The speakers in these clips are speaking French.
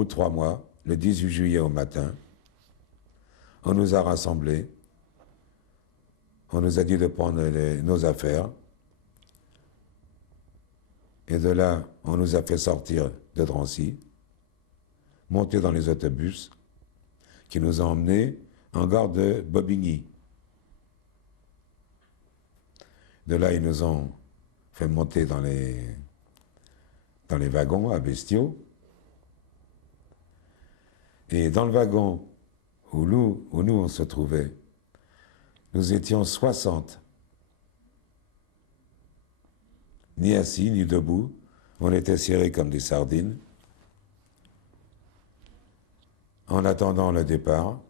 ou 3 mois, le 18 juillet au matin, on nous a rassemblés, on nous a dit de prendre nos affaires, et de là, on nous a fait sortir de Drancy, monter dans les autobus, qui nous ont emmenés en gare de Bobigny. De là, ils nous ont fait monter dans les wagons à bestiaux. Et dans le wagon où nous on se trouvait, nous étions 60. Ni assis, ni debout. On était serrés comme des sardines. En attendant le départ.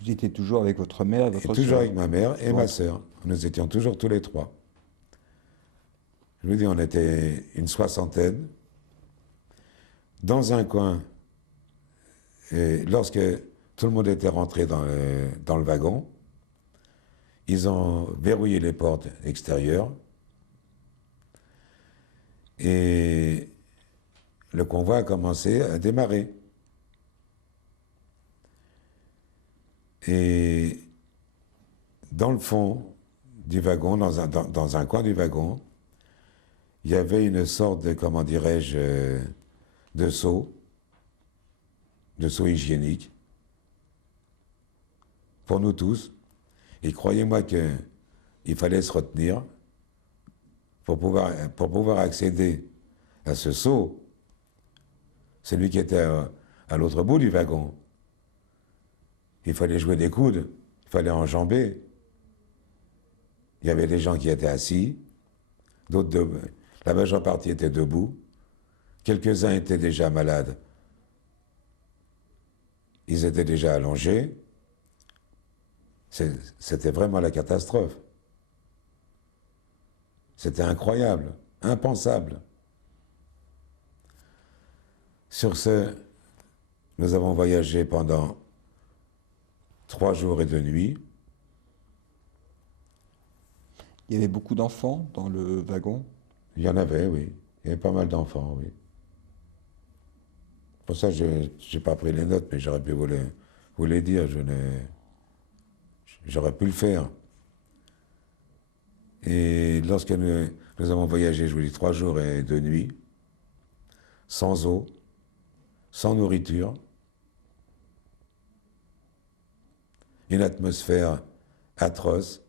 Vous étiez toujours avec votre mère et votre soeur? Toujours avec ma mère et ma sœur. Nous étions toujours tous les trois. Je vous dis, on était une soixantaine. Dans un coin, et lorsque tout le monde était rentré dans le wagon, ils ont verrouillé les portes extérieures et le convoi a commencé à démarrer. Et dans le fond du wagon, dans un coin du wagon, il y avait une sorte de, comment dirais-je, de seau hygiénique, pour nous tous. Et croyez-moi qu'il fallait se retenir pour pouvoir accéder à ce seau. Celui qui était à l'autre bout du wagon. Il fallait jouer des coudes, il fallait enjamber. Il y avait des gens qui étaient assis, d'autres debout. La majeure partie était debout. Quelques-uns étaient déjà malades. Ils étaient déjà allongés. C'était vraiment la catastrophe. C'était incroyable, impensable. Sur ce, nous avons voyagé pendant 3 jours et 2 nuits. Il y avait beaucoup d'enfants dans le wagon? Il y en avait, oui. Il y avait pas mal d'enfants, oui. Pour ça, je n'ai pas pris les notes, mais j'aurais pu vous les dire. J'aurais pu le faire. Et lorsque nous avons voyagé, je vous dis, 3 jours et 2 nuits, sans eau, sans nourriture, une atmosphère atroce,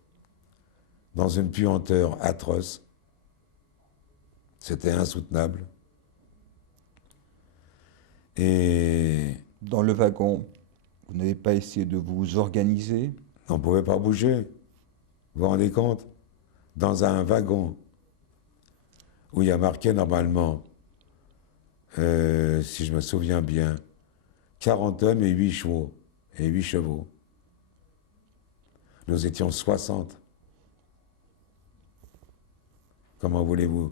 dans une puanteur atroce, c'était insoutenable. Et dans le wagon, vous n'avez pas essayé de vous organiser? On ne pouvait pas bouger. Vous vous rendez compte? Dans un wagon où il y a marqué normalement, si je me souviens bien, 40 hommes et 8 chevaux. Et 8 chevaux. Nous étions 60. Comment voulez-vous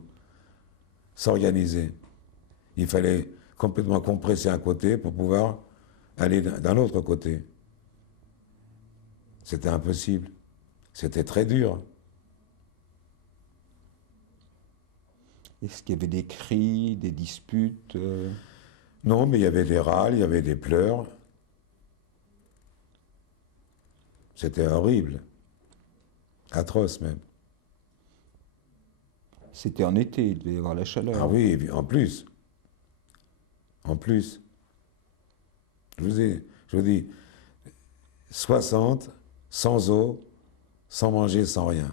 s'organiser? Il fallait complètement compresser un côté pour pouvoir aller d'un autre côté. C'était impossible. C'était très dur. Est-ce qu'il y avait des cris, des disputes? Non, mais il y avait des râles, il y avait des pleurs. C'était horrible. Atroce même. C'était en été, il devait y avoir la chaleur. Ah oui, en plus. En plus. Je vous dis, 60, sans eau, sans manger, sans rien.